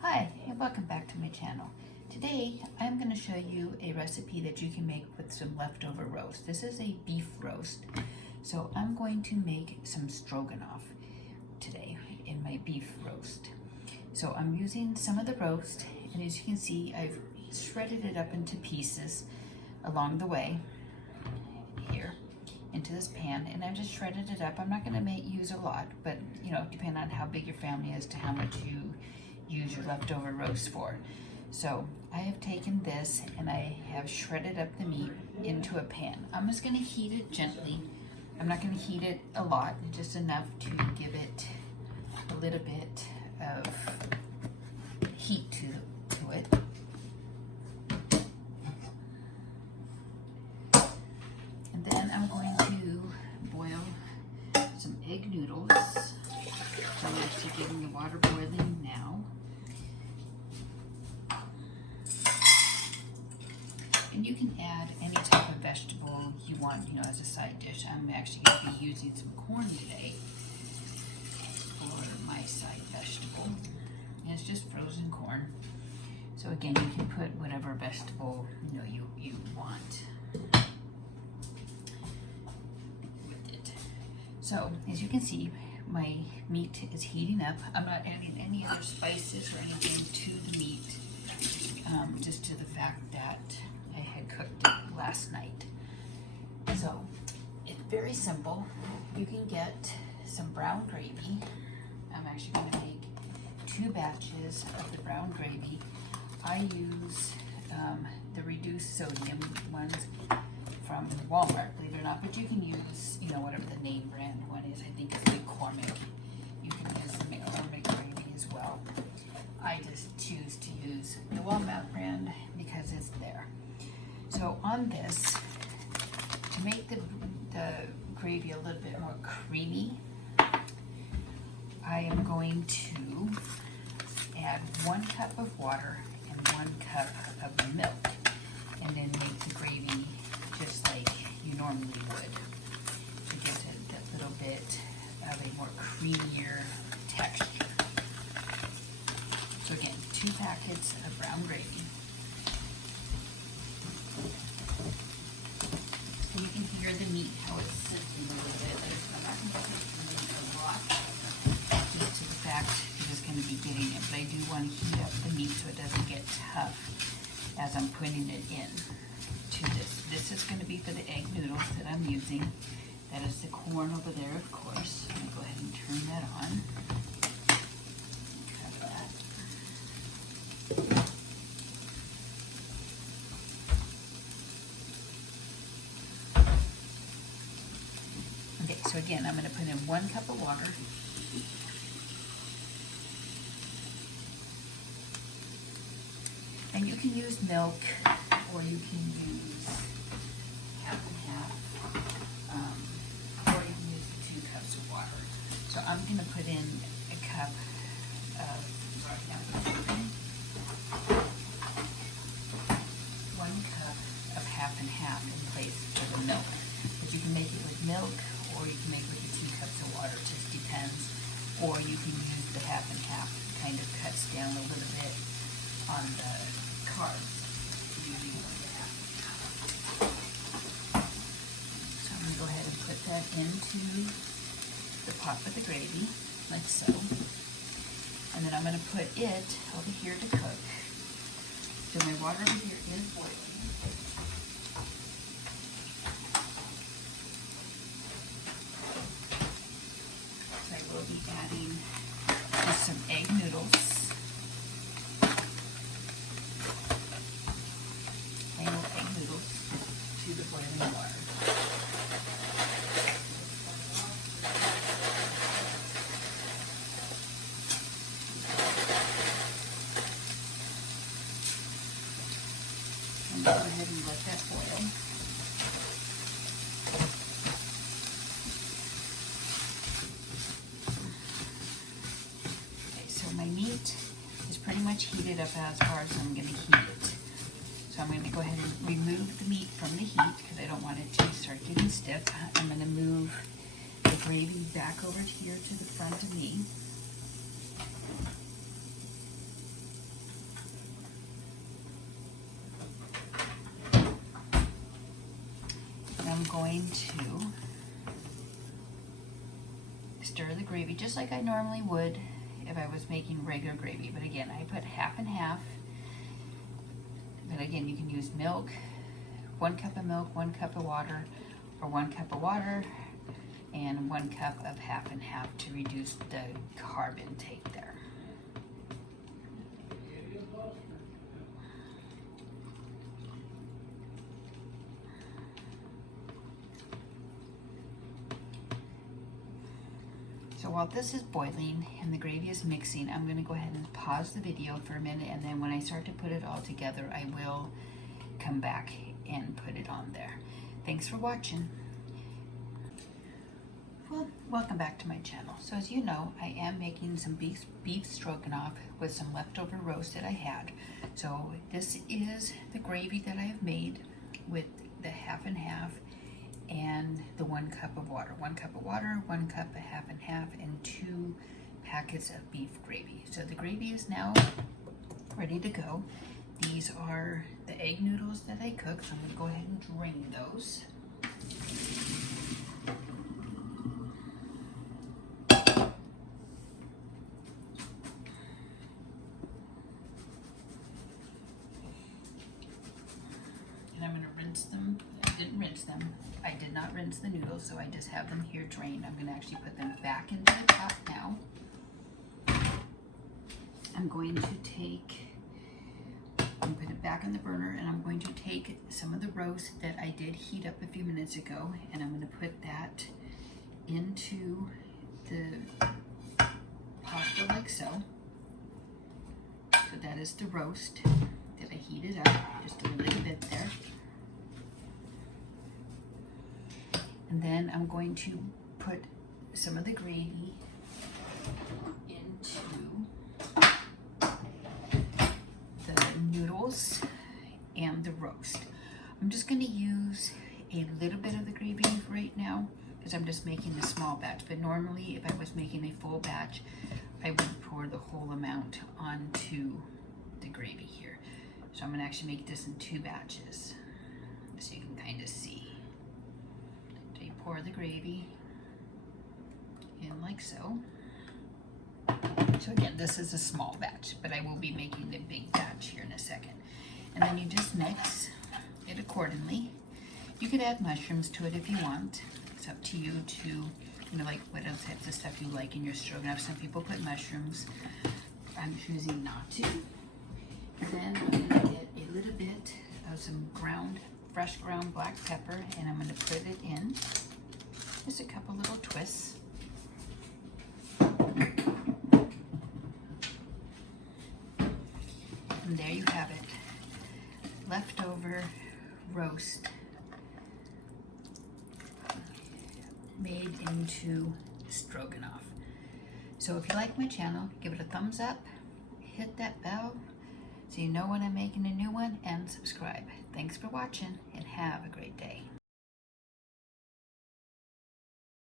Hi, and welcome back to my channel. Today, I'm going to show you a recipe that you can make with some leftover roast. This is a beef roast, so I'm going to make some stroganoff today in my beef roast. So I'm using some of the roast, and as you can see, I've shredded it up into pieces along the way here into this pan, and I've just shredded it up. I'm not going to use a lot, but depending on how big your family is to how much you use your leftover roast for. So I have taken this and I have shredded up the meat into a pan. I'm just going to heat it gently. I'm not going to heat it a lot, just enough to give it a little bit of heat to it. And then I'm going to boil some egg noodles. So I'm actually getting the water boiling now. And you can add any type of vegetable you want, as a side dish. I'm actually going to be using some corn today for my side vegetable. And it's just frozen corn. So again, you can put whatever vegetable you want with it. So as you can see, my meat is heating up. I'm not adding any other spices or anything to the meat, just to the fact that I had cooked it last night. So it's very simple. You can get some brown gravy. I'm actually going to make 2 batches of the brown gravy. I use the reduced sodium ones from Walmart, believe it or not, but you can use, whatever the name brand one is. I think it's McCormick. You can use the McCormick gravy as well. I just choose to use the Walmart brand because it's there. So on this, to make the gravy a little bit more creamy, I am going to add 1 cup of water and 1 cup of milk, and then make the gravy just like you normally would to get that little bit of a more creamier texture. So again, 2 packets of brown gravy. And you can hear the meat, how it's sifting a little bit. I'm not going to put it a lot, just to the fact that it's going to be getting it. But I do want to heat up the meat so it doesn't get tough as I'm putting it in to this. This is going to be for the egg noodles that I'm using. That is the corn over there, of course. I'm going to go ahead and turn that on. Cover that. Okay, so again, I'm going to put in 1 cup of water. And you can use milk, or you can use half and half, or you can use 2 cups of water. So I'm going to put in a cup of, 1 cup of half and half in place for the milk. But you can make it with milk, or you can make it with 2 cups of water, it just depends. Or you can use the half and half, kind of cuts down a little bit on the carbs. So I'm going to go ahead and put that into the pot with the gravy, like so. And then I'm going to put it over here to cook. So my water over here is boiling. So I will be adding just some egg noodles. Plain old egg noodles to the boiling water. And go ahead and let that boil. Okay, so my meat is pretty much heated up as far as I'm going to heat it. So I'm going to go ahead and remove the meat from the heat because I don't want it to start getting stiff. I'm going to move the gravy back over here to the front of me. going to stir the gravy just like I normally would if I was making regular gravy. But again, I put half and half. But again, you can use milk, 1 cup of milk, 1 cup of water, or 1 cup of water and 1 cup of half and half to reduce the carb intake there. So while this is boiling and the gravy is mixing, I'm going to go ahead and pause the video for a minute, and then when I start to put it all together, I will come back and put it on there. Thanks for watching. Well, welcome back to my channel. So as you know, I am making some beef stroganoff with some leftover roast that I had. So this is the gravy that I have made with the half and half and the 1 cup of water. 1 cup of water, 1 cup of half and half, and 2 packets of beef gravy. So the gravy is now ready to go. These are the egg noodles that I cooked, so I'm going to go ahead and drain those. And I'm going to rinse them. I didn't rinse them. I did not rinse the noodles, so I just have them here drained. I'm going to actually put them back into the pot now. I'm going to put it back on the burner, and I'm going to take some of the roast that I did heat up a few minutes ago, and I'm going to put that into the pasta like so. So that is the roast that I heated up, just a little bit there. And then I'm going to put some of the gravy into the noodles and the roast. I'm just going to use a little bit of the gravy right now because I'm just making a small batch. But normally if I was making a full batch, I would pour the whole amount onto the gravy here. So I'm going to actually make this in 2 batches so you can kind of see. So you pour the gravy in like so. So again, this is a small batch, but I will be making the big batch here in a second. And then you just mix it accordingly. You could add mushrooms to it if you want. It's up to you to, like what other types of stuff you like in your stroganoff. Some people put mushrooms. I'm choosing not to. And then I'm going to get a little bit of some fresh ground black pepper, and I'm going to put it in. Just a couple little twists. And there you have it. Leftover roast made into stroganoff. So if you like my channel, give it a thumbs up, hit that bell so you know when I'm making a new one, and subscribe. Thanks for watching, and have a great day.